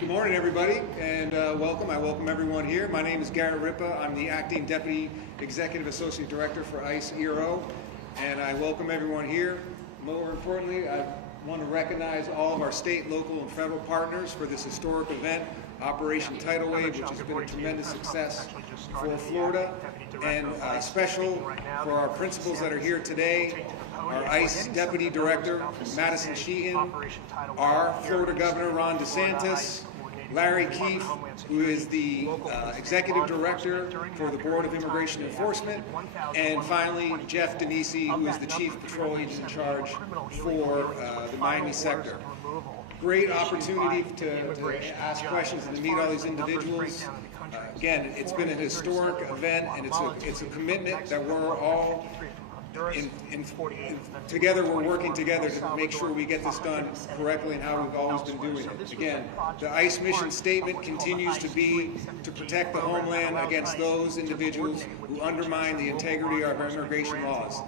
Good morning, everybody, and welcome. I welcome everyone here. My name is Garrett Ripa. I'm the Acting Deputy Executive Associate Director for ICE ERO, and I welcome everyone here. More importantly, I want to recognize all of our state, local, and federal partners for this historic event, Operation Tidal Wave, which has been a tremendous success for Florida, and special for our principals that are here today, our ICE Deputy Director, Madison Sheehan, our Florida Governor, Ron DeSantis, Larry Keefe, who is the Executive Director for the Board of Immigration Enforcement, and finally, Jeff Denisi, who is the Chief Patrol Agent in charge for the Miami sector. Great opportunity to ask questions and to meet all these individuals. Again, it's been a historic event, and it's a commitment that we're all together. We're working together to make sure we get this done correctly and how we've always been doing it. Again, the ICE mission statement continues to be to protect the homeland against those individuals who undermine the integrity of our immigration laws.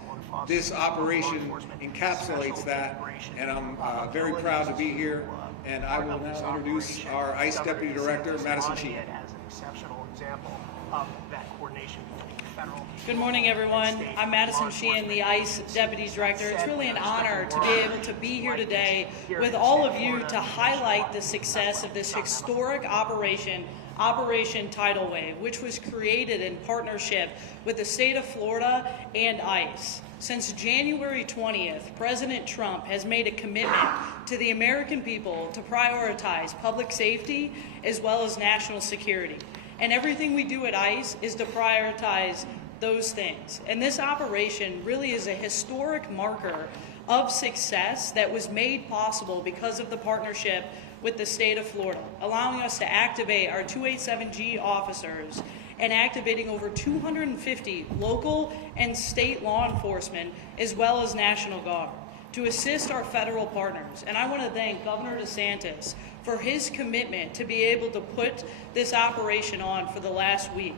This operation encapsulates that, and I'm very proud to be here. And I will now introduce our ICE Deputy Director, Madison Sheehan. As an exceptional example of that coordination between federal. Good morning, everyone. I'm Madison Sheehan, the ICE Deputy Director. It's really an honor to be able to be here today with all of you to highlight the success of this historic operation, Operation Tidal Wave, which was created in partnership with the state of Florida and ICE. Since January 20th, President Trump has made a commitment to the American people to prioritize public safety as well as national security. And everything we do at ICE is to prioritize those things. And this operation really is a historic marker of success that was made possible because of the partnership with the state of Florida, allowing us to activate our 287G officers and activating over 250 local and state law enforcement as well as National Guard to assist our federal partners. And I want to thank Governor DeSantis for his commitment to be able to put this operation on for the last week.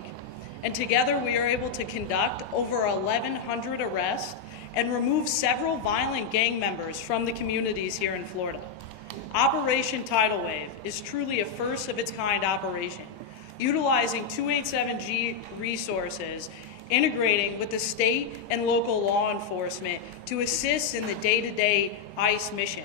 And together we are able to conduct over 1,100 arrests and remove several violent gang members from the communities here in Florida. Operation Tidal Wave is truly a first of its kind operation, utilizing 287G resources, integrating with the state and local law enforcement to assist in the day-to-day ICE mission.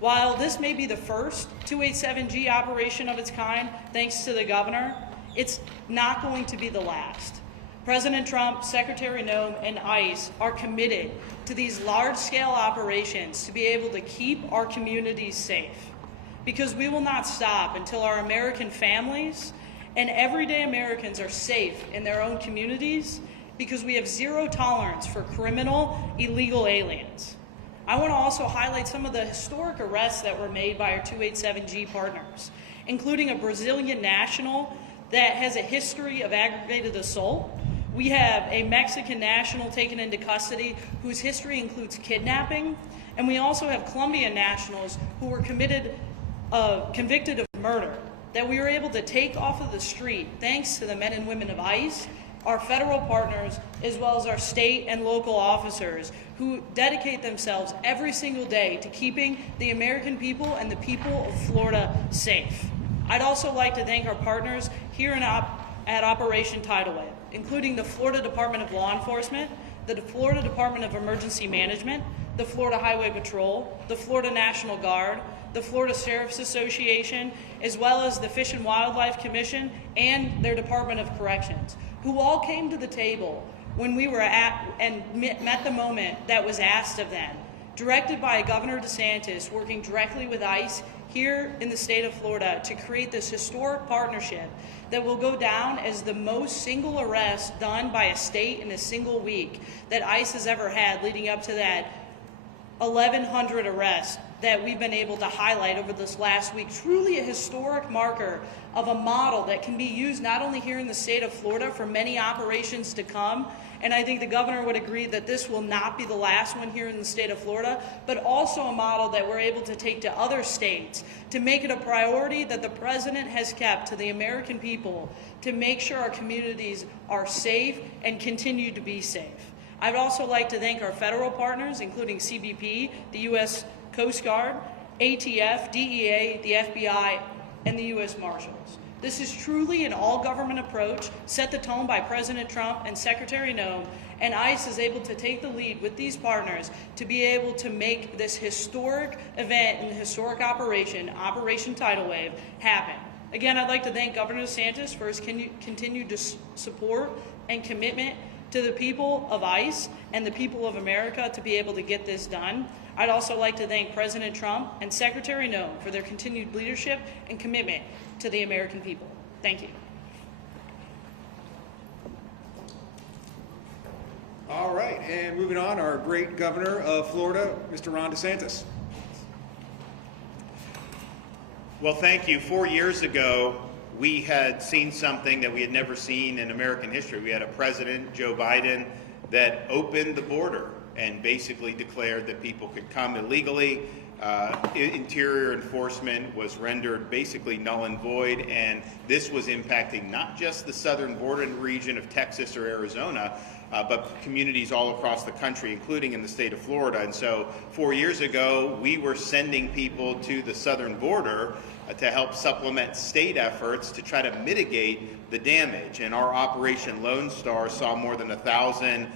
While this may be the first 287G operation of its kind, thanks to the governor, it's not going to be the last. President Trump, Secretary Noem, and ICE are committed to these large-scale operations to be able to keep our communities safe, because we will not stop until our American families and everyday Americans are safe in their own communities, because we have zero tolerance for criminal, illegal aliens. I want to also highlight some of the historic arrests that were made by our 287G partners, including a Brazilian national that has a history of aggravated assault. We have a Mexican national taken into custody whose history includes kidnapping, and we also have Colombian nationals who were convicted of murder that we were able to take off of the street thanks to the men and women of ICE, our federal partners, as well as our state and local officers who dedicate themselves every single day to keeping the American people and the people of Florida safe. I'd also like to thank our partners here at Operation Tidal Wave, including the Florida Department of Law Enforcement, the Florida Department of Emergency Management, the Florida Highway Patrol, the Florida National Guard, the Florida Sheriff's Association, as well as the Fish and Wildlife Commission and their Department of Corrections, who all came to the table when we were met the moment that was asked of them, directed by Governor DeSantis, working directly with ICE here in the state of Florida to create this historic partnership that will go down as the most single arrest done by a state in a single week that ICE has ever had, leading up to that 1,100 arrests that we've been able to highlight over this last week. Truly a historic marker of a model that can be used not only here in the state of Florida for many operations to come, and I think the governor would agree that this will not be the last one here in the state of Florida, but also a model that we're able to take to other states to make it a priority that the president has kept to the American people to make sure our communities are safe and continue to be safe. I'd also like to thank our federal partners, including CBP, the U.S. Coast Guard, ATF, DEA, the FBI, and the U.S. Marshals. This is truly an all-government approach set the tone by President Trump and Secretary Noem, and ICE is able to take the lead with these partners to be able to make this historic event and historic operation, Operation Tidal Wave, happen. Again, I'd like to thank Governor DeSantis for his continued support and commitment to the people of ICE and the people of America to be able to get this done. I'd also like to thank President Trump and Secretary Noem for their continued leadership and commitment to the American people. Thank you. All right, and moving on, our great governor of Florida, Mr. Ron DeSantis. Well, thank you. 4 years ago, we had seen something that we had never seen in American history. We had a president, Joe Biden, that opened the border and basically declared that people could come illegally. Interior enforcement was rendered basically null and void, and this was impacting not just the southern border region of Texas or Arizona, but communities all across the country, including in the state of Florida. And so 4 years ago, we were sending people to the southern border to help supplement state efforts to try to mitigate the damage. And our Operation Lone Star saw more than 1,000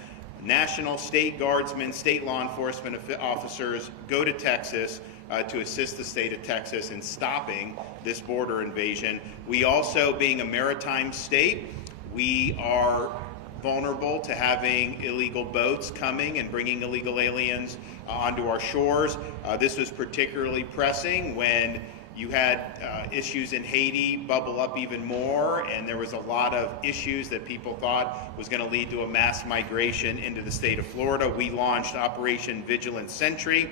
national, state guardsmen, state law enforcement officers go to Texas to assist the state of Texas in stopping this border invasion. We also, being a maritime state, we are vulnerable to having illegal boats coming and bringing illegal aliens onto our shores. This was particularly pressing when you had issues in Haiti bubble up even more, and there was a lot of issues that people thought was going to lead to a mass migration into the state of Florida. We launched Operation Vigilant Sentry.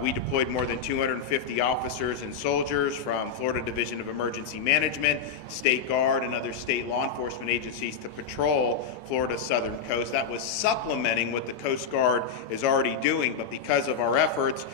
We deployed more than 250 officers and soldiers from Florida Division of Emergency Management, State Guard, and other state law enforcement agencies to patrol Florida's southern coast. That was supplementing what the Coast Guard is already doing, but because of our efforts,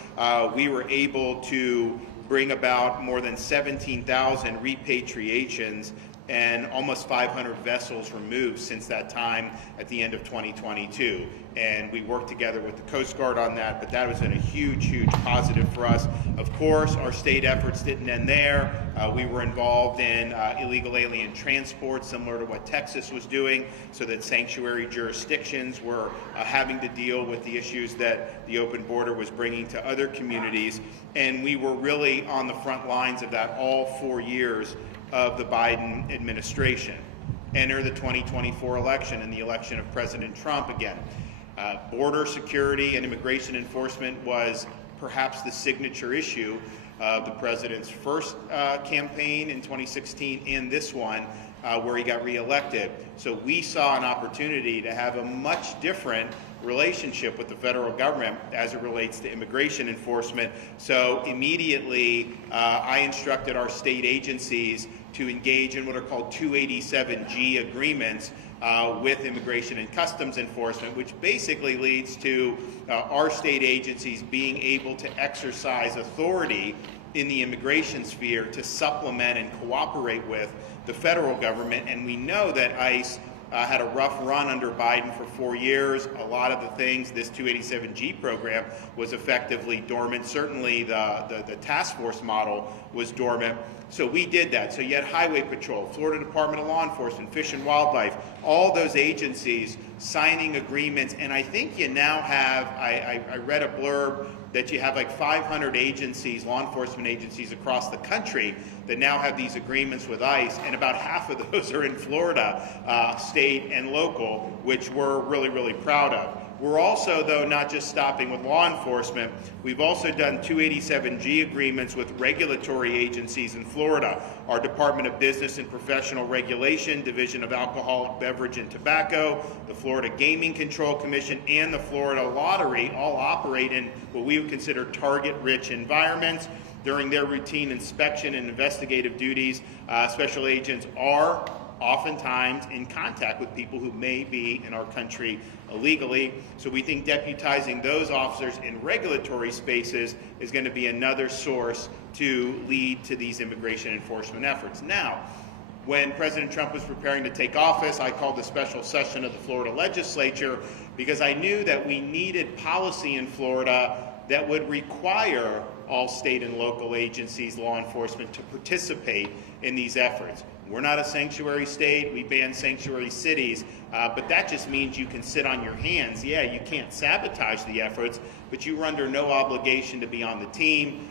we were able to bring about more than 17,000 repatriations and almost 500 vessels removed since that time at the end of 2022. And we worked together with the Coast Guard on that, but that was a huge, huge positive for us. Of course, our state efforts didn't end there. We were involved in illegal alien transport, similar to what Texas was doing, so that sanctuary jurisdictions were having to deal with the issues that the open border was bringing to other communities. And we were really on the front lines of that all 4 years of the Biden administration. Enter the 2024 election and the election of President Trump again. Border security and immigration enforcement was perhaps the signature issue of the president's first campaign in 2016 and this one where he got reelected. So we saw an opportunity to have a much different relationship with the federal government as it relates to immigration enforcement. So immediately I instructed our state agencies to engage in what are called 287G agreements with Immigration and Customs Enforcement, which basically leads to our state agencies being able to exercise authority in the immigration sphere to supplement and cooperate with the federal government. And we know that ICE had a rough run under Biden for 4 years. A lot of the things, this 287G program was effectively dormant. Certainly the task force model was dormant. So we did that. So you had Highway Patrol, Florida Department of Law Enforcement, Fish and Wildlife, all those agencies signing agreements. And I think you now have, I read a blurb that you have like 500 agencies, law enforcement agencies across the country that now have these agreements with ICE, and about half of those are in Florida, state and local, which we're really, really proud of. We're also, though, not just stopping with law enforcement. We've also done 287G agreements with regulatory agencies in Florida. Our Department of Business and Professional Regulation, Division of Alcoholic Beverage and Tobacco, the Florida Gaming Control Commission, and the Florida Lottery all operate in what we would consider target-rich environments. During their routine inspection and investigative duties, special agents are oftentimes in contact with people who may be in our country illegally. So we think deputizing those officers in regulatory spaces is going to be another source to lead to these immigration enforcement efforts. Now, when President Trump was preparing to take office, I called a special session of the Florida legislature because I knew that we needed policy in Florida that would require all state and local agencies, law enforcement, to participate in these efforts. We're not a sanctuary state. We ban sanctuary cities, but that just means you can sit on your hands. Yeah, you can't sabotage the efforts, but you were under no obligation to be on the team.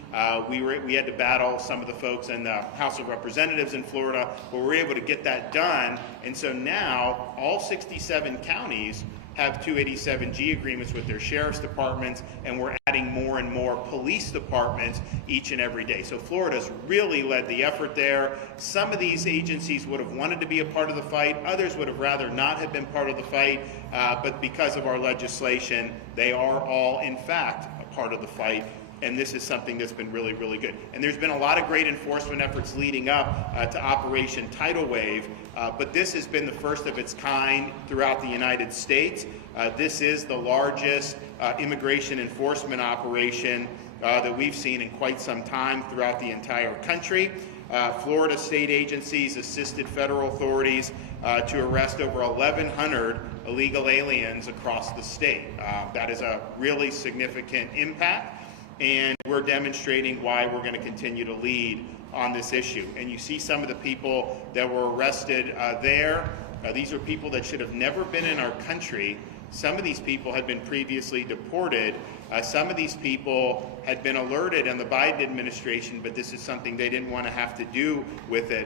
We had to battle some of the folks in the House of Representatives in Florida, but we were able to get that done. And so now all 67 counties have 287G agreements with their sheriff's departments, and we're adding more and more police departments each and every day. So Florida's really led the effort there. Some of these agencies would have wanted to be a part of the fight. Others would have rather not have been part of the fight, but because of our legislation, they are all, in fact, a part of the fight. And this is something that's been really, really good. And there's been a lot of great enforcement efforts leading up to Operation Tidal Wave, but this has been the first of its kind throughout the United States. This is the largest immigration enforcement operation that we've seen in quite some time throughout the entire country. Florida state agencies assisted federal authorities to arrest over 1,100 illegal aliens across the state. That is a really significant impact. And we're demonstrating why we're going to continue to lead on this issue. And you see some of the people that were arrested there. These are people that should have never been in our country. Some of these people had been previously deported. Some of these people had been alerted in the Biden administration, but this is something they didn't want to have to do with it.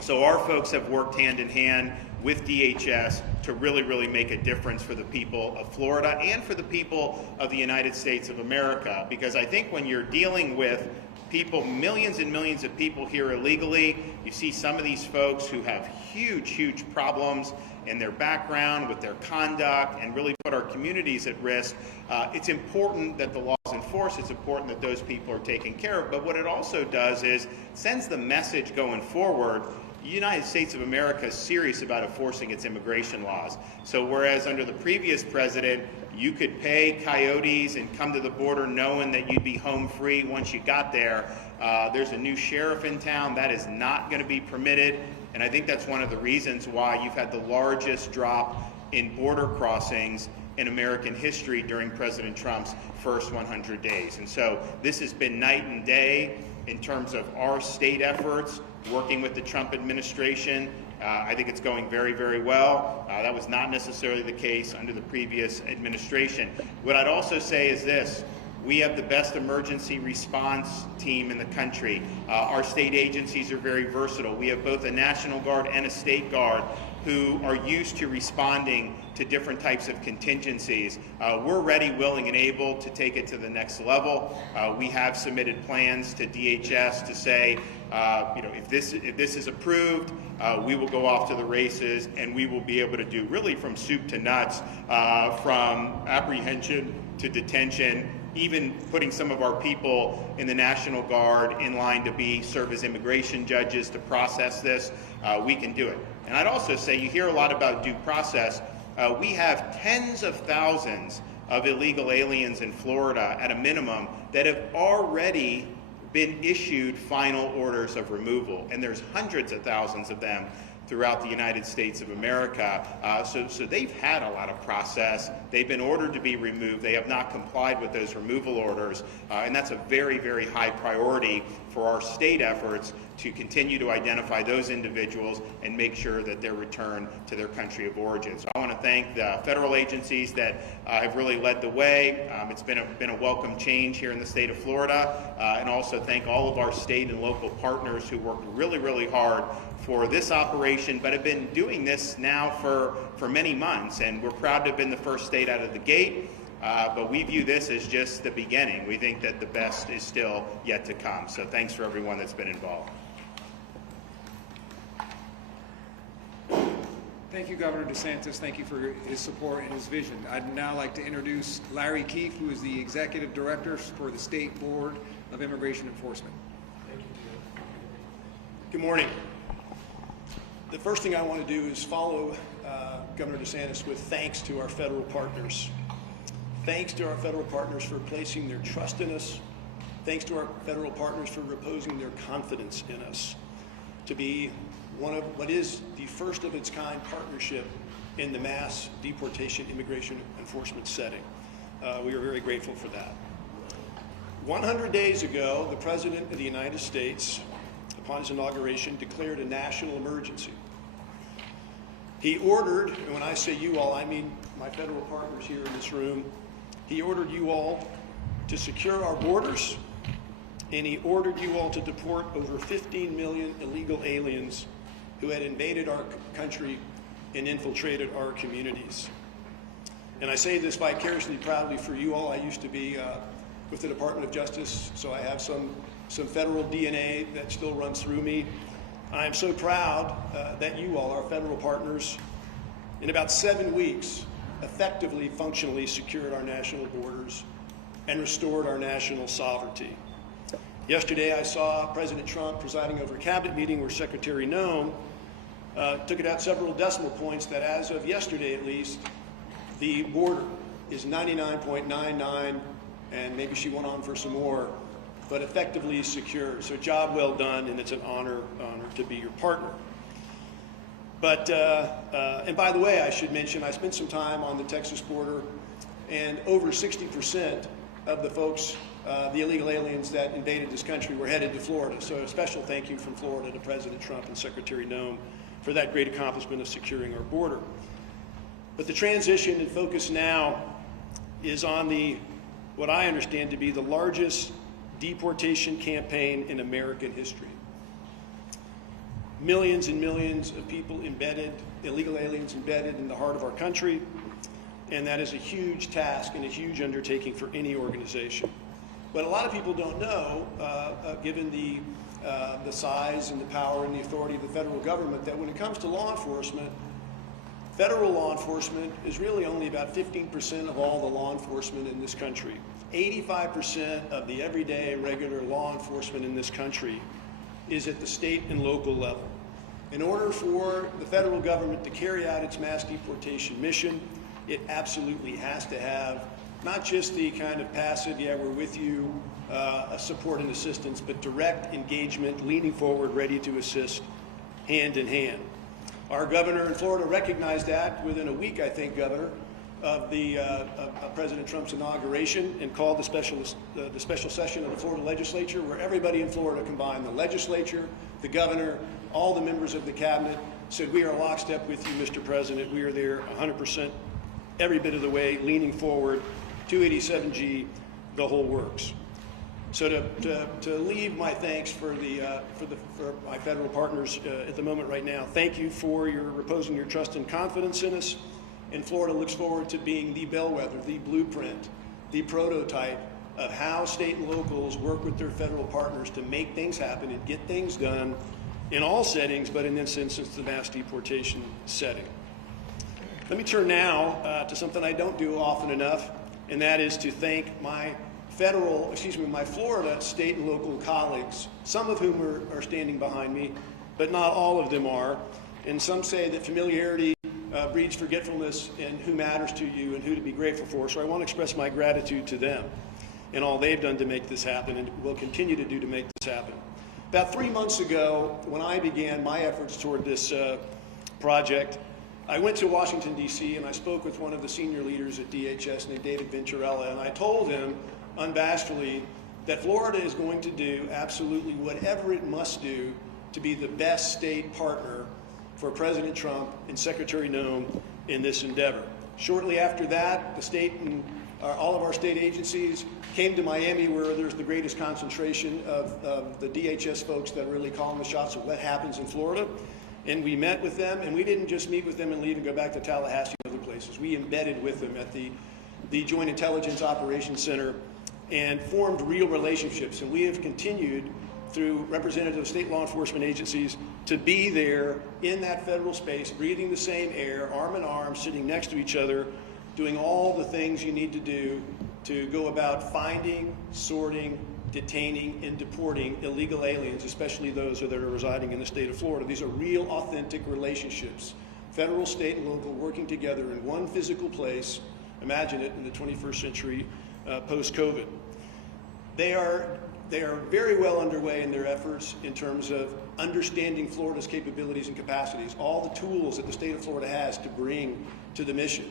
So our folks have worked hand in hand with DHS to really, really make a difference for the people of Florida and for the people of the United States of America. Because I think when you're dealing with people, millions and millions of people here illegally, you see some of these folks who have huge, huge problems in their background, with their conduct, and really put our communities at risk. It's important that the law is enforced. It's important that those people are taken care of. But what it also does is sends the message going forward. The United States of America is serious about enforcing its immigration laws. So whereas under the previous president, you could pay coyotes and come to the border knowing that you'd be home free once you got there, there's a new sheriff in town. That is not going to be permitted. And I think that's one of the reasons why you've had the largest drop in border crossings in American history during President Trump's first 100 days. And so this has been night and day in terms of our state efforts, working with the Trump administration. I think it's going very, very well. That was not necessarily the case under the previous administration. What I'd also say is this: we have the best emergency response team in the country. Our state agencies are very versatile. We have both a National Guard and a State Guard who are used to responding to different types of contingencies. We're ready, willing, and able to take it to the next level. We have submitted plans to DHS to say, if this is approved, we will go off to the races, and we will be able to do really from soup to nuts, from apprehension to detention, even putting some of our people in the National Guard in line to serve as immigration judges to process this. We can do it. And I'd also say, you hear a lot about due process. We have tens of thousands of illegal aliens in Florida at a minimum that have already been issued final orders of removal, and there's hundreds of thousands of them throughout the United States of America. So they've had a lot of process. They've been ordered to be removed. They have not complied with those removal orders, and that's a very, very high priority for our state efforts to continue to identify those individuals and make sure that they're returned to their country of origin. So I want to thank the federal agencies that have really led the way. It's been a welcome change here in the state of Florida, and also thank all of our state and local partners who worked really, really hard for this operation, but have been doing this now for many months, and we're proud to have been the first state out of the gate. But we view this as just the beginning. We think that the best is still yet to come. So thanks for everyone that's been involved. Thank you, Governor DeSantis. Thank you for his support and his vision. I'd now like to introduce Larry Keefe, who is the Executive Director for the State Board of Immigration Enforcement. Thank you. Good morning. The first thing I want to do is follow Governor DeSantis with thanks to our federal partners. Thanks to our federal partners for placing their trust in us. Thanks to our federal partners for reposing their confidence in us to be one of what is the first of its kind partnership in the mass deportation immigration enforcement setting. We are very grateful for that. 100 days ago, the President of the United States, upon his inauguration, declared a national emergency. He ordered, and when I say you all, I mean my federal partners here in this room, he ordered you all to secure our borders, and he ordered you all to deport over 15 million illegal aliens who had invaded our country and infiltrated our communities. And I say this vicariously proudly for you all. I used to be with the Department of Justice, so I have some federal DNA that still runs through me. I am so proud that you all, our federal partners, in about 7 weeks, effectively, functionally secured our national borders and restored our national sovereignty. Yesterday, I saw President Trump presiding over a cabinet meeting where Secretary Noem took it out several decimal points that as of yesterday at least, the border is 99.99, and maybe she went on for some more, but effectively secure. So job well done, and it's an honor to be your partner. But, and by the way, I should mention, I spent some time on the Texas border, and over 60% of the folks, the illegal aliens that invaded this country were headed to Florida. So a special thank you from Florida to President Trump and Secretary Noem for that great accomplishment of securing our border. But the transition and focus now is on what I understand to be the largest deportation campaign in American history. Millions and millions of people embedded, illegal aliens embedded in the heart of our country, and that is a huge task and a huge undertaking for any organization. But a lot of people don't know, given the size and the power and the authority of the federal government, that when it comes to law enforcement, federal law enforcement is really only about 15% of all the law enforcement in this country. 85% of the everyday regular law enforcement in this country is at the state and local level. In order for the federal government to carry out its mass deportation mission, it has to have not just the kind of passive, yeah, we're with you, support and assistance, but direct engagement, leaning forward, ready to assist, hand in hand. Our governor in Florida recognized that within a week, I think, Governor, of President Trump's inauguration, and called the special session of the Florida legislature, where everybody in Florida combined, the legislature, the governor, all the members of the cabinet, said, we are lockstep with you, Mr. President. We are there 100%, every bit of the way, leaning forward, 287G, the whole works. So to leave my thanks for my federal partners at the moment right now, thank you for reposing your trust and confidence in us. And Florida looks forward to being the bellwether, the blueprint, the prototype of how state and locals work with their federal partners to make things happen and get things done in all settings, but in this instance, the mass deportation setting. Let me turn now to something I don't do often enough, and that is to thank my Florida state and local colleagues, some of whom are standing behind me, but not all of them are. And some say that familiarity breeds forgetfulness in who matters to you and who to be grateful for. So I want to express my gratitude to them and all they've done to make this happen and will continue to do to make this happen. About 3 months ago, when I began my efforts toward this project, I went to Washington, D.C., and I spoke with one of the senior leaders at DHS named David Venturella, and I told him unabashedly that Florida is going to do absolutely whatever it must do to be the best state partner for President Trump and Secretary Noem in this endeavor. Shortly after that, the state and all of our state agencies came to Miami, where there's the greatest concentration of the DHS folks that are really calling the shots of what happens in Florida. And we met with them, and we didn't just meet with them and leave and go back to Tallahassee and other places. We embedded with them at the Joint Intelligence Operations Center and formed real relationships. And we have continued through representative state law enforcement agencies to be there in that federal space, breathing the same air, arm in arm, sitting next to each other, doing all the things you need to do to go about finding, sorting, detaining, and deporting illegal aliens, especially those that are residing in the state of Florida. These are real, authentic relationships. Federal, state, and local working together in one physical place. Imagine it in the 21st century post-COVID. They are very well underway in their efforts in terms of understanding Florida's capabilities and capacities, all the tools that the state of Florida has to bring to the mission.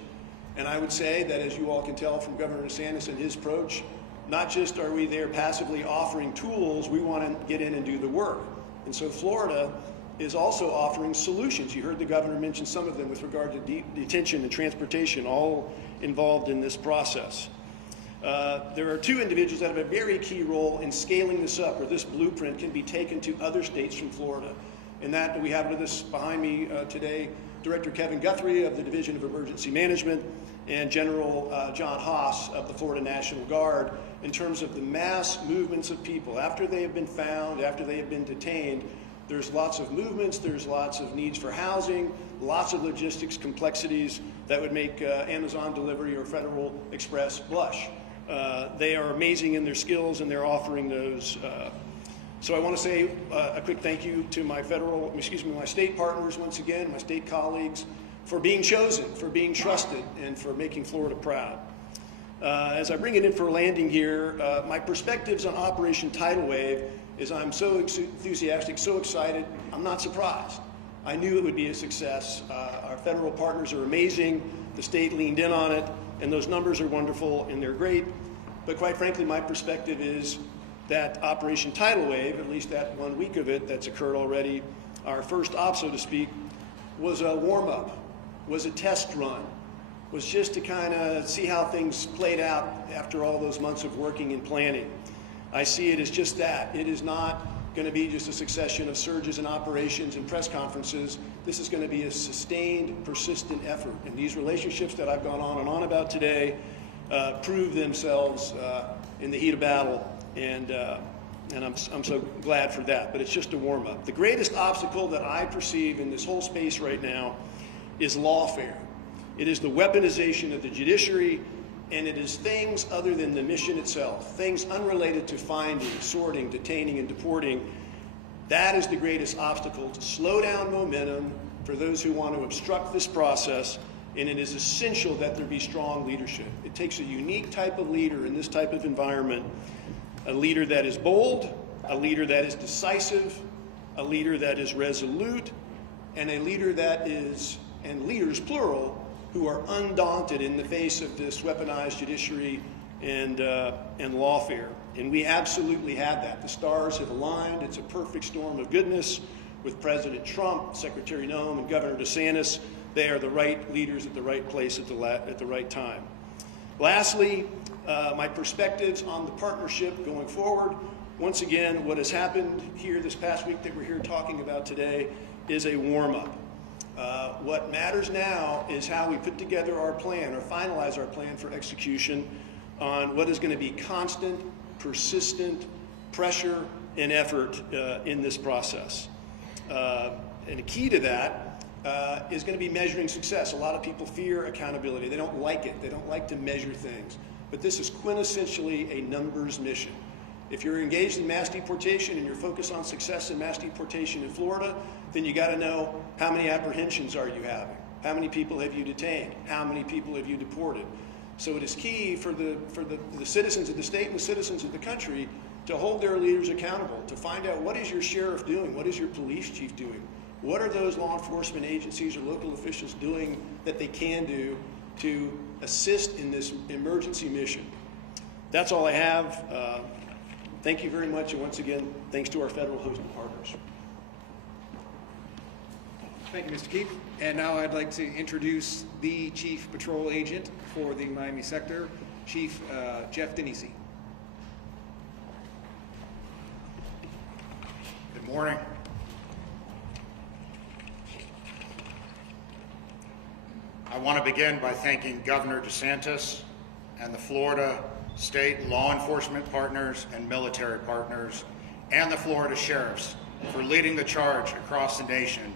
And I would say that, as you all can tell from Governor DeSantis and his approach, not just are we there passively offering tools, we want to get in and do the work. And so Florida is also offering solutions. You heard the governor mention some of them with regard to detention and transportation, all involved in this process. There are two individuals that have a very key role in scaling this up, where this blueprint can be taken to other states from Florida. And that we have with us behind me today, Director Kevin Guthrie of the Division of Emergency Management and General John Haas of the Florida National Guard, in terms of the mass movements of people. After they have been found, after they have been detained, there's lots of movements, there's lots of needs for housing, lots of logistics complexities that would make Amazon delivery or Federal Express blush. They are amazing in their skills, and they're offering those. So I want to say a quick thank you to my my state partners once again, my state colleagues, for being chosen, for being trusted, and for making Florida proud. As I bring it in for a landing here, my perspectives on Operation Tidal Wave is I'm so enthusiastic, so excited. I'm not surprised. I knew it would be a success. Our federal partners are amazing. The state leaned in on it, and those numbers are wonderful and they're great. But quite frankly, my perspective is that Operation Tidal Wave, at least that 1 week of it that's occurred already, our first op, so to speak, was a warm-up, was a test run, was just to kind of see how things played out after all those months of working and planning. I see it as just that. It is not going to be just a succession of surges and operations and press conferences. This is going to be a sustained, persistent effort. And these relationships that I've gone on and on about today prove themselves in the heat of battle, and I'm so glad for that. But it's just a warm-up. The greatest obstacle that I perceive in this whole space right now is lawfare. It is the weaponization of the judiciary, and it is things other than the mission itself, things unrelated to finding, sorting, detaining, and deporting. That is the greatest obstacle to slow down momentum for those who want to obstruct this process, and it is essential that there be strong leadership. It takes a unique type of leader in this type of environment, a leader that is bold, a leader that is decisive, a leader that is resolute, and a leader that is, and leaders plural, who are undaunted in the face of this weaponized judiciary and lawfare. And we absolutely have that. The stars have aligned. It's a perfect storm of goodness with President Trump, Secretary Noem, and Governor DeSantis. They are the right leaders at the right place at the right time. Lastly, my perspectives on the partnership going forward. Once again, what has happened here this past week that we're here talking about today is a warm-up. What matters now is how we put together our plan, or finalize our plan for execution on what is going to be constant, persistent pressure and effort in this process. And the key to that is going to be measuring success. A lot of people fear accountability. They don't like it. They don't like to measure things. But this is quintessentially a numbers mission. If you're engaged in mass deportation and you're focused on success in mass deportation in Florida, then you got to know how many apprehensions are you having? How many people have you detained? How many people have you deported? So it is key for the citizens of the state and the citizens of the country to hold their leaders accountable, to find out what is your sheriff doing? What is your police chief doing? What are those law enforcement agencies or local officials doing that they can do to assist in this emergency mission? That's all I have. Thank you very much, and once again, thanks to our federal host partners. Thank you, Mr. Keefe. And now I'd like to introduce the Chief Patrol Agent for the Miami sector, Chief Jeff Denisi. Good morning. I want to begin by thanking Governor DeSantis and the Florida state law enforcement partners and military partners and the Florida sheriffs for leading the charge across the nation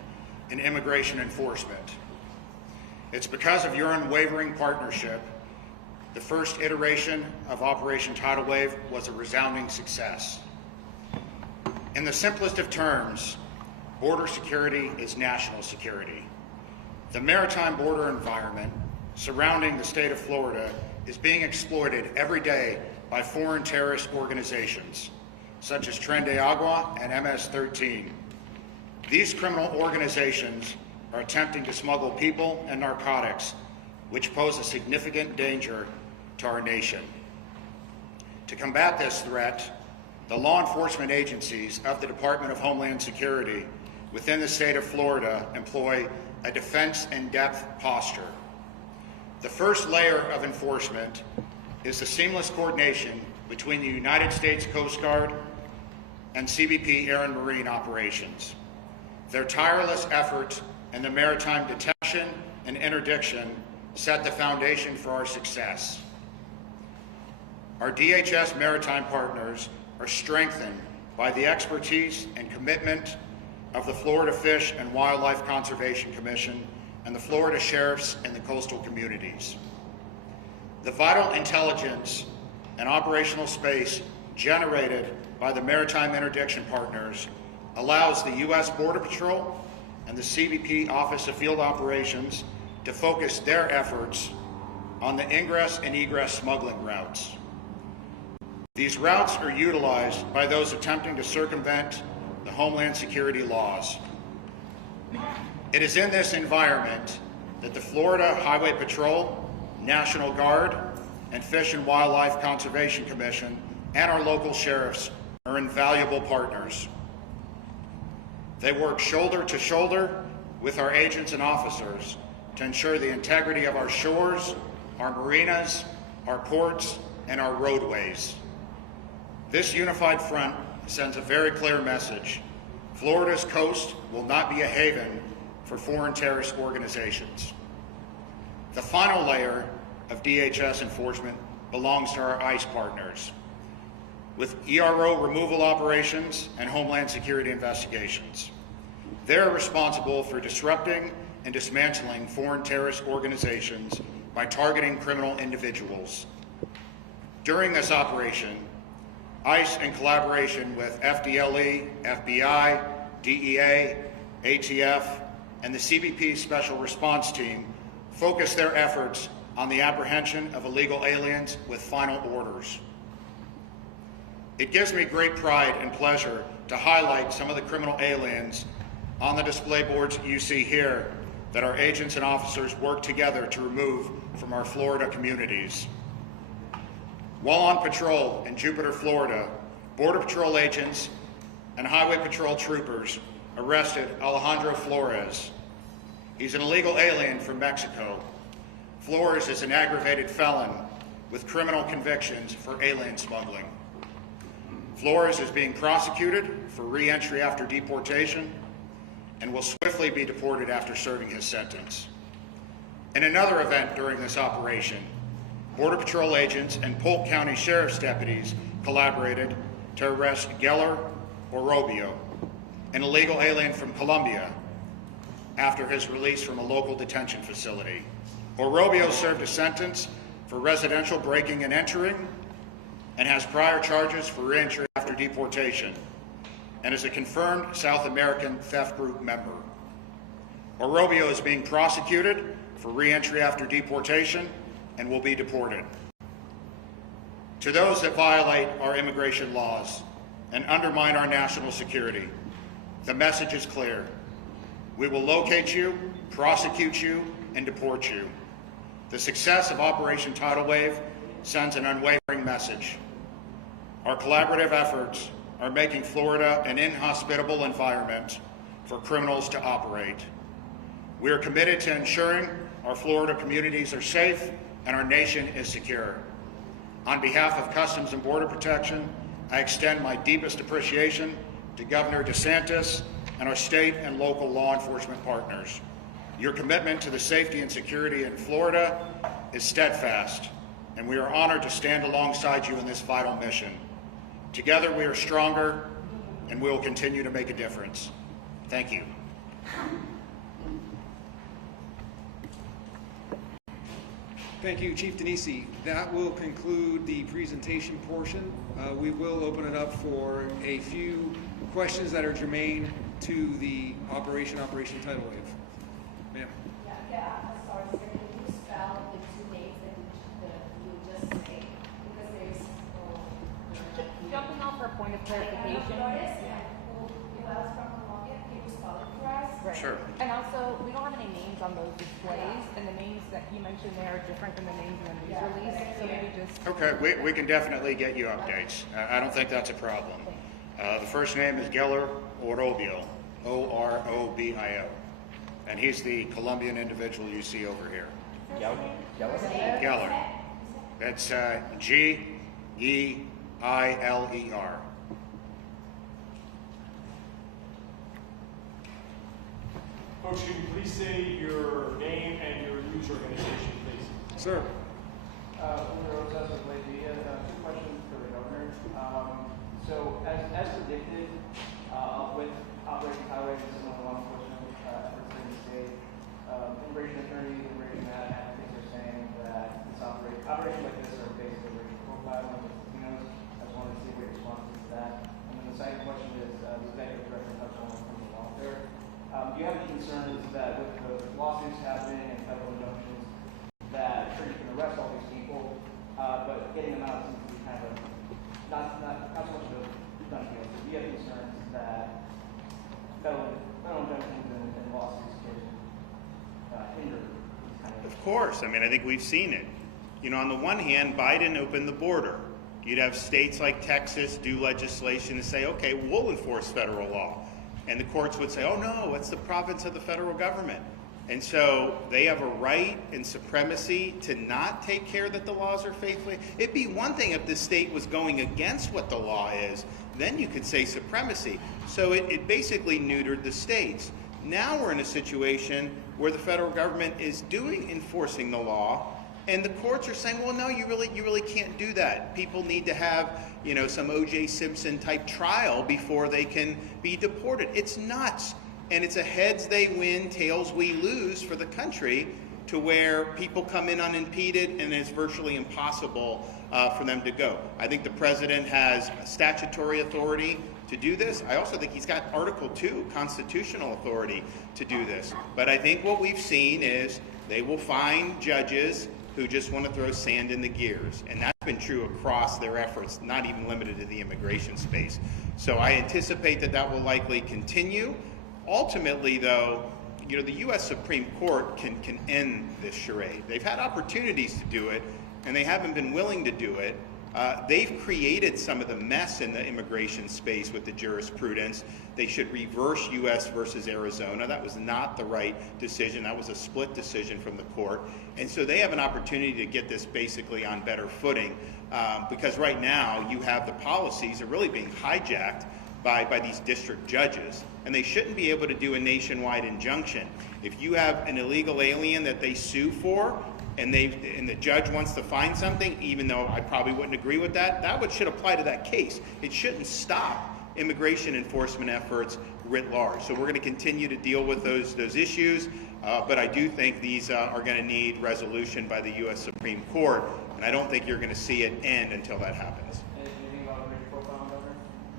in immigration enforcement. It's because of your unwavering partnership, the first iteration of Operation Tidal Wave was a resounding success. In the simplest of terms, border security is national security. The maritime border environment surrounding the state of Florida is being exploited every day by foreign terrorist organizations, such as Tren de Agua and MS-13. These criminal organizations are attempting to smuggle people and narcotics, which pose a significant danger to our nation. To combat this threat, the law enforcement agencies of the Department of Homeland Security within the state of Florida employ a defense in depth posture. The first layer of enforcement is the seamless coordination between the United States Coast Guard and CBP Air and Marine operations. Their tireless efforts in the maritime detection and interdiction set the foundation for our success. Our DHS maritime partners are strengthened by the expertise and commitment of the Florida Fish and Wildlife Conservation Commission and the Florida Sheriffs and the coastal communities. The vital intelligence and operational space generated by the maritime interdiction partners allows the U.S. Border Patrol and the CBP Office of Field Operations to focus their efforts on the ingress and egress smuggling routes. These routes are utilized by those attempting to circumvent the Homeland Security laws. It is in this environment that the Florida Highway Patrol, National Guard, and Fish and Wildlife Conservation Commission and our local sheriffs are invaluable partners. They work shoulder to shoulder with our agents and officers to ensure the integrity of our shores, our marinas, our ports, and our roadways. This unified front sends a very clear message. Florida's coast will not be a haven for foreign terrorist organizations. The final layer of DHS enforcement belongs to our ICE partners, with ERO removal operations and Homeland Security investigations. They're responsible for disrupting and dismantling foreign terrorist organizations by targeting criminal individuals. During this operation, ICE, in collaboration with FDLE, FBI, DEA, ATF, and the CBP Special Response Team, focused their efforts on the apprehension of illegal aliens with final orders. It gives me great pride and pleasure to highlight some of the criminal aliens on the display boards you see here that our agents and officers work together to remove from our Florida communities. While on patrol in Jupiter, Florida, Border Patrol agents and Highway Patrol troopers arrested Alejandro Flores. He's an illegal alien from Mexico. Flores is an aggravated felon with criminal convictions for alien smuggling. Flores is being prosecuted for re-entry after deportation and will swiftly be deported after serving his sentence. In another event during this operation, Border Patrol agents and Polk County Sheriff's deputies collaborated to arrest Geller Orobio, an illegal alien from Colombia, after his release from a local detention facility. Orobio served a sentence for residential breaking and entering and has prior charges for re-entry after deportation and is a confirmed South American theft group member. Orobio is being prosecuted for re-entry after deportation and will be deported. To those that violate our immigration laws and undermine our national security, the message is clear. We will locate you, prosecute you, and deport you. The success of Operation Tidal Wave sends an unwavering message. Our collaborative efforts are making Florida an inhospitable environment for criminals to operate. We are committed to ensuring our Florida communities are safe and our nation is secure. On behalf of Customs and Border Protection, I extend my deepest appreciation to Governor DeSantis and our state and local law enforcement partners. Your commitment to the safety and security in Florida is steadfast, and we are honored to stand alongside you in this vital mission. Together we are stronger, and we will continue to make a difference. Thank you. Thank you, Chief Denisi. That will conclude the presentation portion. We will open it up for a few questions that are germane to the Operation Tidal Wave. Ma'am. Sorry, sir, can you spell the two names that you just say? Because there's Jumping off for a point of clarification. Flores, who was from Colombia, can you spell it for us? Right. Sure. And also, we don't have any names on those displays, and the names that you mentioned there are different than the names in the news release. So maybe just Okay, we can definitely get you updates. I don't think that's a problem. The first name is Geller Orobio, Orobio, and he's the Colombian individual you see over here. Geller. That's G-E-I-L-E-R. Folks, can you please say your name and your news organization, please? Sir. Two questions for the governor. So, as predicted, with Operation Tidal Wave and some of the law enforcement efforts in the state, immigration attorneys, immigration advocates are saying that this operations like this are basically racial profiling with Latinos. I just wanted to see what your response is to that. And then the second question is, the executive director touched on criminal welfare. Do you have any concerns that with the lawsuits happening and federal injunctions that sure you can arrest all these people, but getting them out seems to be kind of not so much of a done deal. So do you have concerns that federal injunctions and lawsuits can hinder these kind of? Of course. I mean, I think we've seen it. You know, on the one hand, Biden opened the border. You'd have states like Texas do legislation to say, okay, we'll enforce federal law. And the courts would say, oh no, it's the province of the federal government. And so they have a right and supremacy to not take care that the laws are faithfully. It'd be one thing if the state was going against what the law is, then you could say supremacy. So it basically neutered the states. Now we're in a situation where the federal government is enforcing the law, and the courts are saying, well, no, you really can't do that. People need to have, you know, some O.J. Simpson type trial before they can be deported. It's nuts. And it's a heads they win, tails we lose for the country, to where people come in unimpeded and it's virtually impossible for them to go. I think the president has statutory authority to do this. I also think he's got Article 2 constitutional authority to do this. But I think what we've seen is they will find judges who just want to throw sand in the gears. And that's been true across their efforts, not even limited to the immigration space. So I anticipate that that will likely continue. Ultimately, though, you know, the U.S. Supreme Court can end this charade. They've had opportunities to do it, and they haven't been willing to do it. They've created some of the mess in the immigration space with the jurisprudence. They should reverse U.S. versus Arizona. That was not the right decision. That was a split decision from the court. And so they have an opportunity to get this basically on better footing, because right now you have the policies are really being hijacked by these district judges, and they shouldn't be able to do a nationwide injunction. If you have an illegal alien that they sue for, and the judge wants to find something, even though I probably wouldn't agree with that, that should apply to that case. It shouldn't stop immigration enforcement efforts writ large. So we're going to continue to deal with those issues, but I do think these are going to need resolution by the U.S. Supreme Court, and I don't think you're going to see it end until that happens.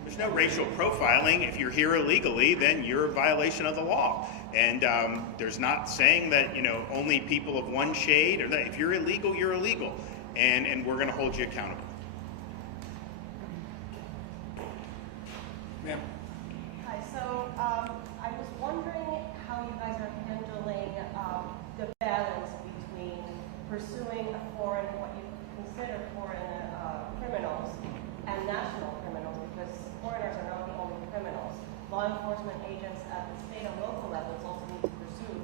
There's no racial profiling. If you're here illegally, then you're in violation of the law. And there's not saying that, you know, only people of one shade, or that if you're illegal, you're illegal. And we're going to hold you accountable. Ma'am. Hi, so I was wondering how you guys are handling the balance between pursuing what you consider foreign criminals and national criminals, because foreigners are not the only criminals. Law enforcement agents at the state and local levels also need to pursue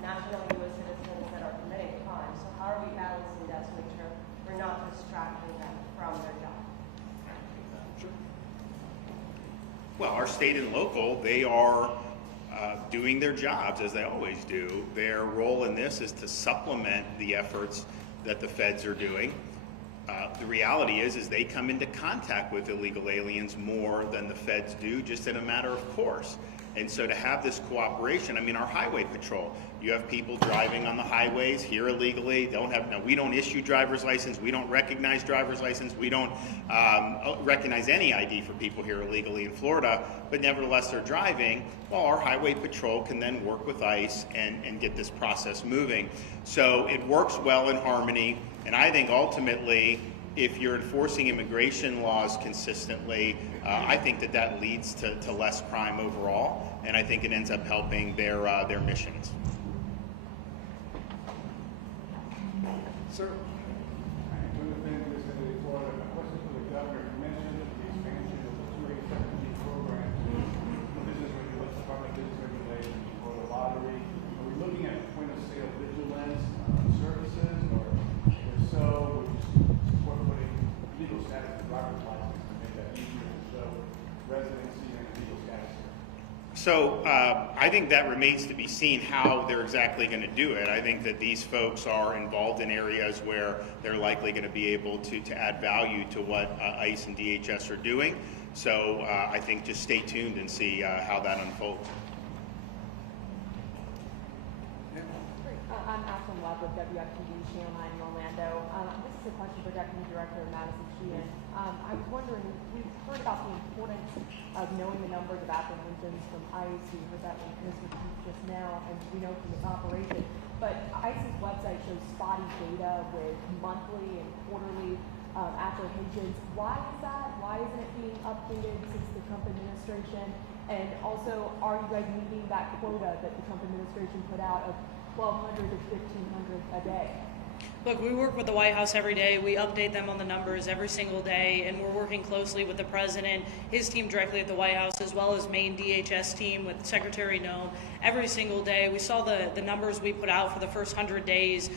national U.S. citizens that are committing crimes. So how are we balancing that to make sure we're not distracting them from their job? Well, our state and local, they are doing their jobs as they always do. Their role in this is to supplement the efforts that the feds are doing. The reality is they come into contact with illegal aliens more than the feds do, just in a matter of course. And so to have this cooperation, I mean, our highway patrol, you have people driving on the highways here illegally. We don't issue driver's license. We don't recognize driver's license. We don't recognize any ID for people here illegally in Florida, but nevertheless they're driving. Well, our highway patrol can then work with ICE and get this process moving. So it works well in harmony, and I think ultimately if you're enforcing immigration laws consistently, I think that leads to less crime overall, and I think it ends up helping their missions. Sir? So I think that remains to be seen how they're exactly going to do it. I think that these folks are involved in areas where they're likely going to be able to add value to what ICE and DHS are doing. So I think just stay tuned and see how that unfolds. I'm Ashlyn Webb with WFTV Channel 9 in Orlando. This is a question for Deputy Director Madison Sheehan. I was wondering, we've heard about the importance of knowing the numbers of apprehensions from ICE. We heard that from Mr. Chief just now, and we know from this operation. But ICE's website shows spotty data with monthly and quarterly apprehensions. Why is that? Why isn't it being updated since the Trump administration? And also, are you guys meeting that quota that the Trump administration put out of 1,200 to 1,500 a day? Look, we work with the White House every day. We update them on the numbers every single day, and we're working closely with the president, his team directly at the White House, as well as Maine DHS team with Secretary Noem every single day. We saw the numbers we put out for the first 100 days,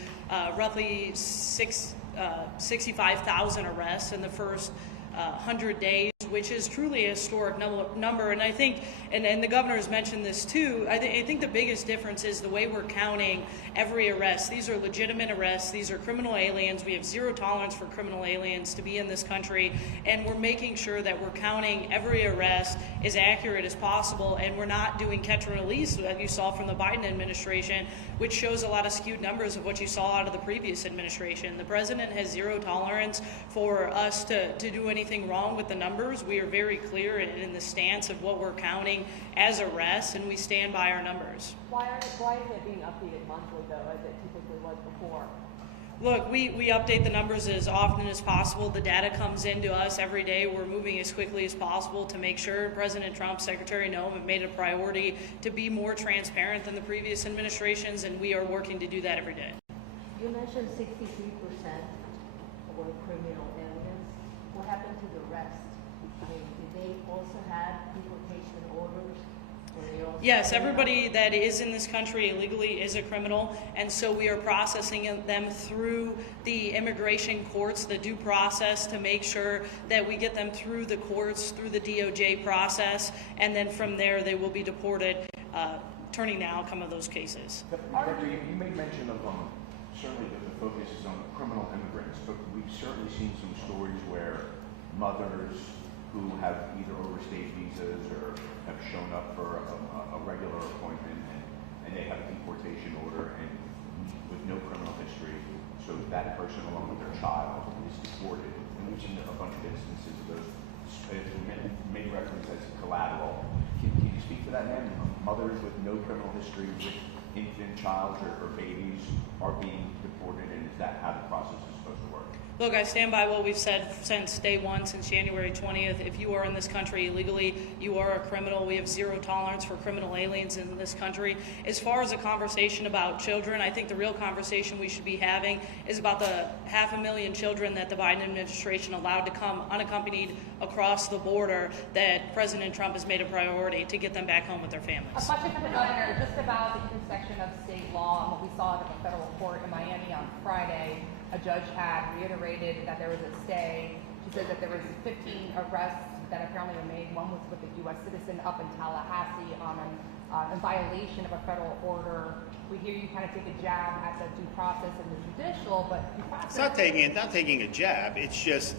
roughly 65,000 arrests in the first 100 days, which is truly a historic number. And I think, and the governor has mentioned this too, I think the biggest difference is the way we're counting every arrest. These are legitimate arrests. These are criminal aliens. We have zero tolerance for criminal aliens to be in this country, and we're making sure that we're counting every arrest as accurate as possible, and we're not doing catch and release that you saw from the Biden administration, which shows a lot of skewed numbers of what you saw out of the previous administration. The president has zero tolerance for us to do anything wrong with the numbers. We are very clear in the stance of what we're counting as arrests, and we stand by our numbers. Why isn't it being updated monthly, though, as it typically was before? Look, we update the numbers as often as possible. The data comes into us every day. We're moving as quickly as possible to make sure President Trump, Secretary Noem have made it a priority to be more transparent than the previous administrations, and we are working to do that every day. You mentioned 63% were criminal aliens. What happened to the rest? I mean, did they also have deportation orders? Yes, everybody that is in this country illegally is a criminal, and so we are processing them through the immigration courts, the due process, to make sure that we get them through the courts, through the DOJ process, and then from there they will be deported, turning the outcome of those cases. Director, you made mention of certainly that the focus is on criminal immigrants, but we've certainly seen some stories where mothers who have either overstayed visas or have shown up for a regular appointment and they have a deportation order and with no criminal history, so that person along with their child is deported. And we've seen a bunch of instances of those made reference as collateral. Can you speak to that, ma'am? Mothers with no criminal history with infant child or babies are being deported, and is that how the process is supposed to work? Look, I stand by what we've said since day one, since January 20th. If you are in this country illegally, you are a criminal. We have zero tolerance for criminal aliens in this country. As far as a conversation about children, I think the real conversation we should be having is about the 500,000 children that the Biden administration allowed to come unaccompanied across the border that President Trump has made a priority to get them back home with their families. A question for the governor, just about the intersection of state law and what we saw at the federal court in Miami on Friday. A judge had reiterated that there was a stay. She said that there was 15 arrests that apparently were made. One was with a U.S. citizen up in Tallahassee in violation of a federal order. We hear you kind of take a jab at the due process and the judicial, but it's not taking a jab. It's just,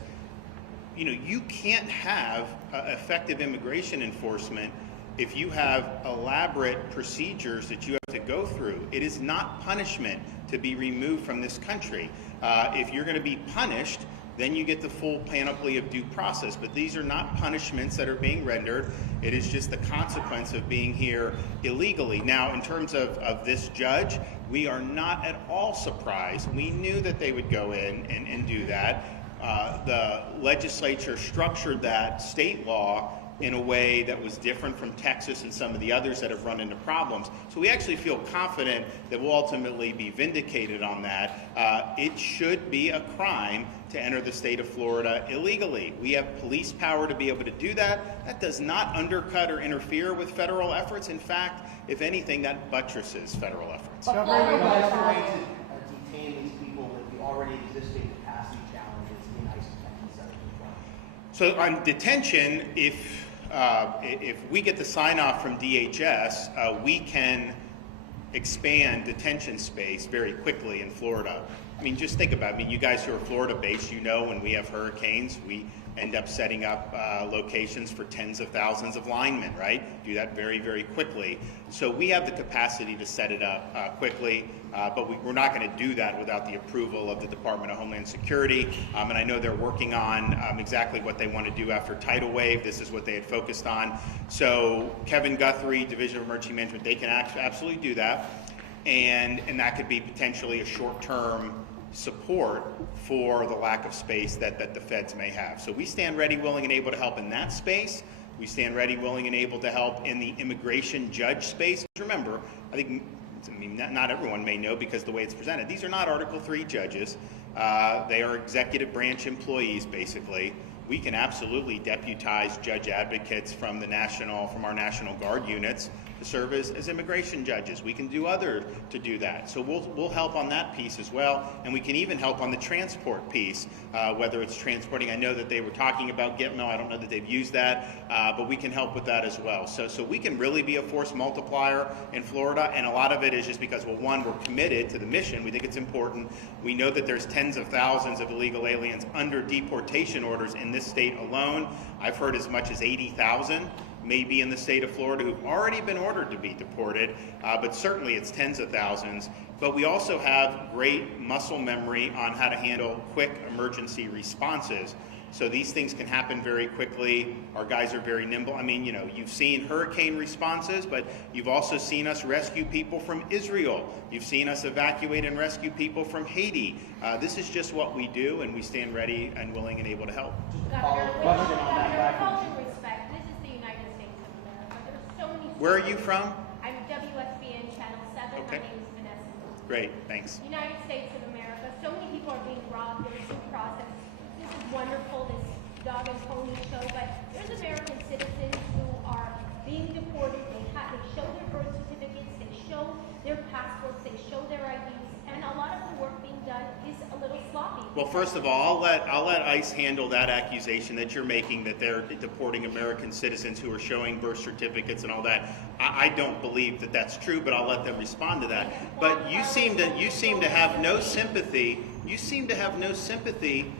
you can't have effective immigration enforcement if you have elaborate procedures that you have to go through. It is not punishment to be removed from this country. If you're going to be punished, then you get the full panoply of due process. But these are not punishments that are being rendered. It is just the consequence of being here illegally. Now, in terms of this judge, we are not at all surprised. We knew that they would go in and do that. the legislature structured that state law in a way that was different from Texas and some of the others that have run into problems. So we actually feel confident that we'll ultimately be vindicated on that. It should be a crime to enter the state of Florida illegally. We have police power to be able to do that. That does not undercut or interfere with federal efforts. In fact, if anything, that buttresses federal efforts. Governor, are you guys going to detain these people with the already existing capacity challenges in ICE detention centers as well? So on detention, if we get the sign off from DHS, we can expand detention space very quickly in Florida. I mean, just think about it. I mean, you guys who are Florida-based, you know when we have hurricanes, we end up setting up locations for tens of thousands of linemen, right? Do that very, very quickly. So we have the capacity to set it up quickly, but we're not going to do that without the approval of the Department of Homeland Security. And I know they're working on exactly what they want to do after Tidal Wave. This is what they had focused on. So Kevin Guthrie, Division of Emergency Management, they can absolutely do that. And that could be potentially a short-term support for the lack of space that the feds may have. So we stand ready, willing, and able to help in that space. We stand ready, willing, and able to help in the immigration judge space. Remember, I mean, not everyone may know because the way it's presented, these are not Article III judges. They are executive branch employees, basically. We can absolutely deputize judge advocates from our National Guard units to serve as immigration judges. We can do other to do that. So we'll help on that piece as well, and we can even help on the transport piece, whether it's transporting. I know that they were talking about Gitmo. I don't know that they've used that, but we can help with that as well. So we can really be a force multiplier in Florida, and a lot of it is just because, well, one, we're committed to the mission. We think it's important. We know that there's tens of thousands of illegal aliens under deportation orders in this state alone. I've heard as much as 80,000 maybe in the state of Florida who've already been ordered to be deported, but certainly it's tens of thousands. But we also have great muscle memory on how to handle quick emergency responses. So these things can happen very quickly. Our guys are very nimble. I mean, you know, you've seen hurricane responses, but you've also seen us rescue people from Israel. You've seen us evacuate and rescue people from Haiti. This is just what we do, and we stand ready and willing and able to help. Follow-up question on that. Respect. This is the United States of America. There's so many. Where are you from? I'm WSBN Channel 7. Okay. My name is Vanessa. Great, thanks. United States of America. So many people are being robbed. There's due process. This is wonderful, this dog and pony show, but there's American citizens who are being deported. They show their birth certificates, they show their passports, they show their IDs, and a lot of the work being done is a little sloppy. Well, first of all, I'll let ICE handle that accusation that you're making that they're deporting American citizens who are showing birth certificates and all that. I don't believe that that's true, but I'll let them respond to that. But you seem to have no sympathy. You seem to have no sympathy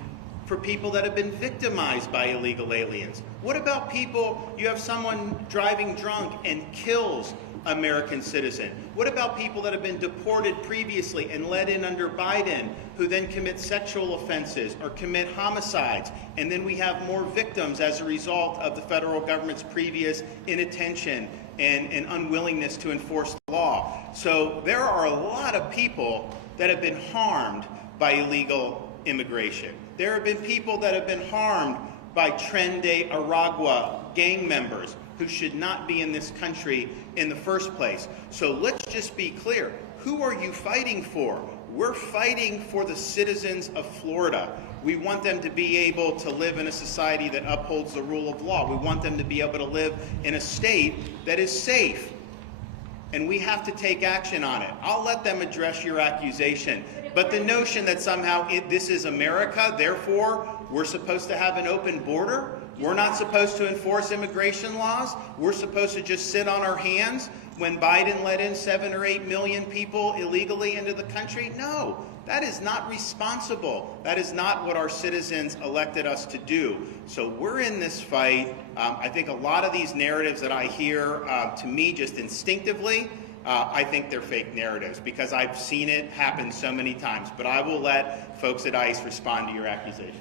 for people that have been victimized by illegal aliens. What about people, you have someone driving drunk and kills American citizen? What about people that have been deported previously and let in under Biden who then commit sexual offenses or commit homicides? And then we have more victims as a result of the federal government's previous inattention and unwillingness to enforce the law. So there are a lot of people that have been harmed by illegal immigration. There have been people that have been harmed by Tren de Aragua gang members who should not be in this country in the first place. So let's just be clear. Who are you fighting for? We're fighting for the citizens of Florida. We want them to be able to live in a society that upholds the rule of law. We want them to be able to live in a state that is safe. And we have to take action on it. I'll let them address your accusation. But the notion that somehow this is America, therefore we're supposed to have an open border, we're not supposed to enforce immigration laws, we're supposed to just sit on our hands when Biden let in 7 or 8 million people illegally into the country? No, that is not responsible. That is not what our citizens elected us to do. So we're in this fight. I think a lot of these narratives that I hear, to me, just instinctively, I think they're fake narratives because I've seen it happen so many times. But I will let folks at ICE respond to your accusation.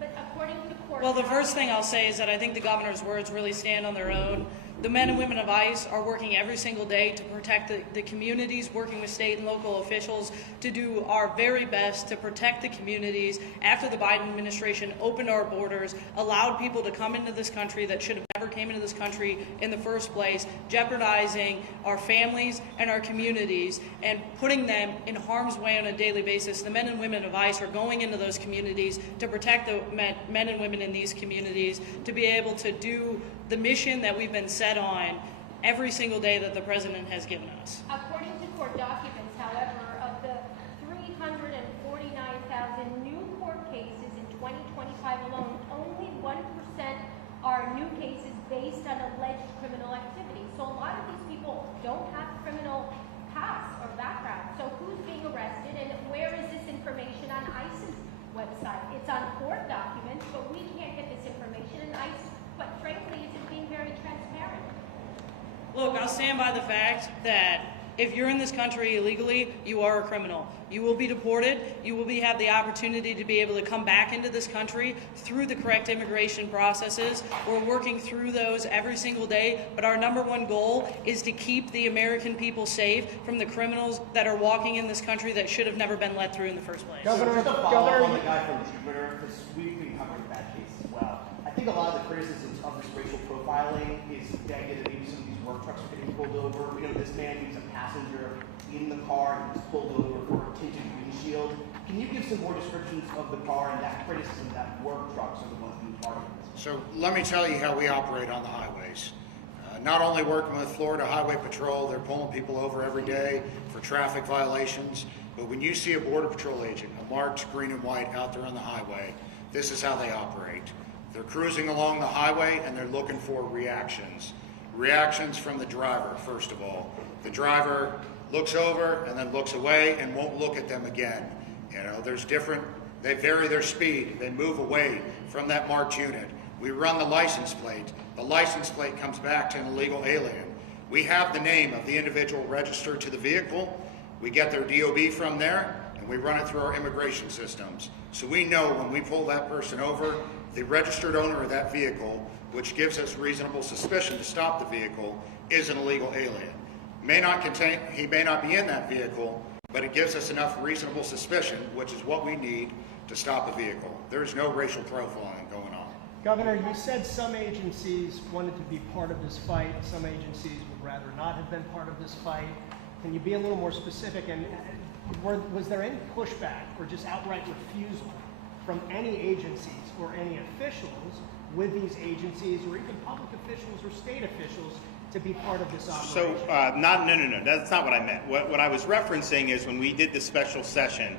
But according to court, Well, the first thing I'll say is that I think the governor's words really stand on their own. The men and women of ICE are working every single day to protect the communities, working with state and local officials to do our very best to protect the communities after the Biden administration opened our borders, allowed people to come into this country that should have never came into this country in the first place, jeopardizing our families and our communities and putting them in harm's way on a daily basis. The men and women of ICE are going into those communities to protect the men and women in these communities, to be able to do the mission that we've been set on every single day that the President has given us. According to court documents, however, of the 349,000 new court cases in 2025 alone, only 1% are new cases based on alleged criminal activity. So a lot of these people don't have criminal past or background. So who's being arrested and where is this information on ICE's website? It's on court documents, but we can't get this information, and ICE, quite frankly, isn't being very transparent. Look, I'll stand by the fact that if you're in this country illegally, you are a criminal. You will be deported. You will have the opportunity to be able to come back into this country through the correct immigration processes. We're working through those every single day, but our number one goal is to keep the American people safe from the criminals that are walking in this country that should have never been let through in the first place. Governor, just to follow up on the guy from Jupiter, because we've been covering that case as well. I think a lot of the criticisms of this racial profiling is the idea that maybe some of these work trucks are getting pulled over. We know this man, he was a passenger in the car and was pulled over for a tinted windshield. Can you give some more descriptions of the car and that criticism that work trucks are the ones being targeted? So let me tell you how we operate on the highways. Not only working with Florida Highway Patrol, they're pulling people over every day for traffic violations, but when you see a Border Patrol agent, a marked green and white out there on the highway, this is how they operate. They're cruising along the highway and they're looking for reactions. Reactions from the driver, first of all. The driver looks over and then looks away and won't look at them again. You know, there's different, they vary their speed, they move away from that marked unit. We run the license plate. The license plate comes back to an illegal alien. We have the name of the individual registered to the vehicle. We get their DOB from there and we run it through our immigration systems. So we know when we pull that person over, the registered owner of that vehicle, which gives us reasonable suspicion to stop the vehicle, is an illegal alien. He may not be in that vehicle, but it gives us enough reasonable suspicion, which is what we need to stop a vehicle. There's no racial profiling going on. Governor, you said some agencies wanted to be part of this fight. Some agencies would rather not have been part of this fight. Can you be a little more specific? And was there any pushback or just outright refusal from any agencies or any officials with these agencies or even public officials or state officials to be part of this operation? So, no, that's not what I meant. What I was referencing is when we did the special session,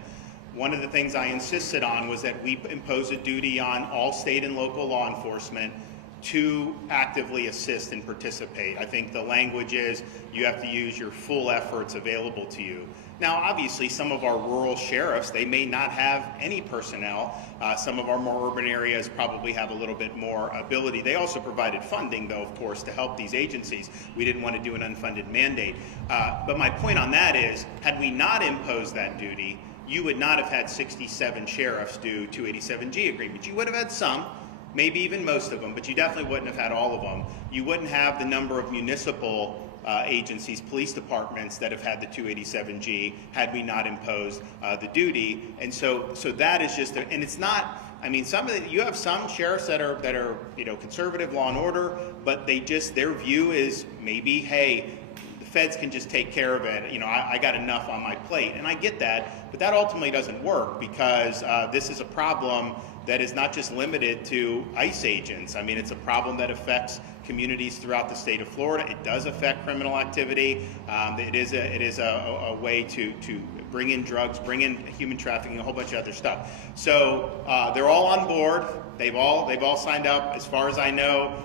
one of the things I insisted on was that we impose a duty on all state and local law enforcement to actively assist and participate. I think the language is you have to use your full efforts available to you. Now, obviously, some of our rural sheriffs, they may not have any personnel. Some of our more urban areas probably have a little bit more ability. They also provided funding, though, of course, to help these agencies. We didn't want to do an unfunded mandate. But my point on that is, had we not imposed that duty, you would not have had 67 sheriffs do 287G agreements. You would have had some, maybe even most of them, but you definitely wouldn't have had all of them. You wouldn't have the number of municipal agencies, police departments that have had the 287G had we not imposed the duty. And so that is just, and it's not, I mean, you have some sheriffs that are conservative law and order, but their view is maybe, hey, the feds can just take care of it. I got enough on my plate, and I get that, but that ultimately doesn't work because this is a problem that is not just limited to ICE agents. I mean, it's a problem that affects communities throughout the state of Florida. It does affect criminal activity. It is a way to bring in drugs, bring in human trafficking, a whole bunch of other stuff. So they're all on board. They've all signed up. As far as I know,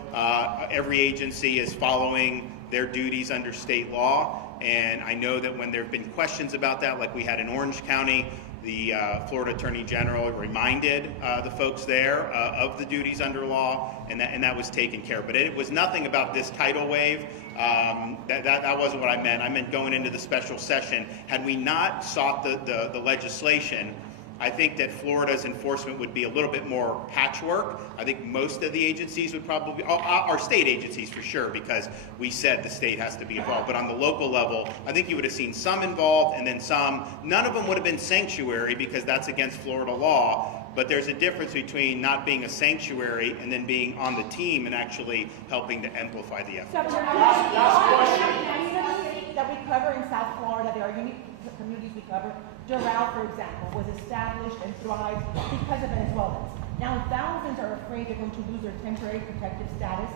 every agency is following their duties under state law. And I know that when there have been questions about that, like we had in Orange County, the Florida Attorney General reminded the folks there of the duties under law, and that was taken care of. But it was nothing about this tidal wave. That wasn't what I meant. I meant going into the special session. Had we not sought the legislation, I think that Florida's enforcement would be a little bit more patchwork. I think most of the agencies would probably, our state agencies for sure, because we said the state has to be involved. But on the local level, I think you would have seen some involved and then some. None of them would have been sanctuary because that's against Florida law. But there's a difference between not being a sanctuary and then being on the team and actually helping to amplify the effort. So communities that we cover in South Florida, there are unique communities we cover. Doral, for example, was established and thrived because of Venezuelans. Now thousands are afraid they're going to lose their temporary protective status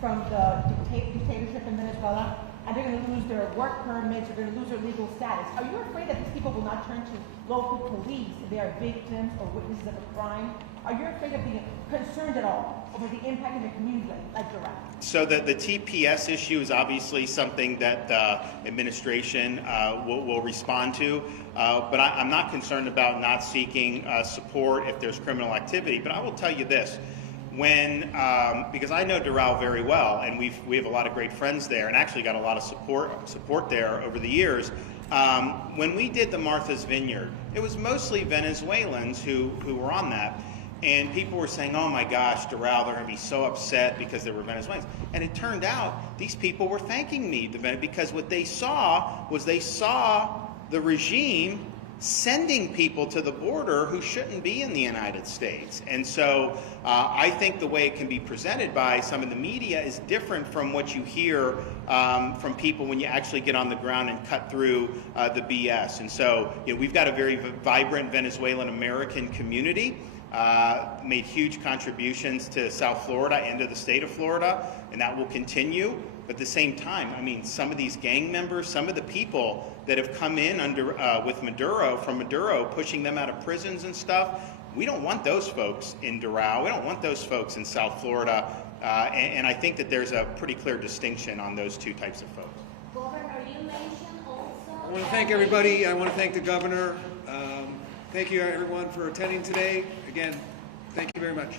from the dictatorship in Venezuela, and they're going to lose their work permits, they're going to lose their legal status. Are you afraid that these people will not turn to local police if they are victims or witnesses of a crime? Are you afraid of being concerned at all over the impact in the community like Doral? So the TPS issue is obviously something that the administration will respond to, but I'm not concerned about not seeking support if there's criminal activity. But I will tell you this. Because I know Doral very well, and we have a lot of great friends there, and actually got a lot of support there over the years. When we did the Martha's Vineyard, it was mostly Venezuelans who were on that, and people were saying, "Oh my gosh, Doral, they're going to be so upset because there were Venezuelans." And it turned out these people were thanking me because what they saw was the regime sending people to the border who shouldn't be in the United States. And so I think the way it can be presented by some of the media is different from what you hear from people when you actually get on the ground and cut through the BS. And so we've got a very vibrant Venezuelan American community, made huge contributions to South Florida and to the state of Florida, and that will continue. But at the same time, I mean, some of these gang members, some of the people that have come in with Maduro, pushing them out of prisons and stuff, we don't want those folks in Doral. We don't want those folks in South Florida. And I think that there's a pretty clear distinction on those two types of folks. Governor, you mentioned also. I want to thank everybody. I want to thank the governor. Thank you, everyone, for attending today. Again, thank you very much.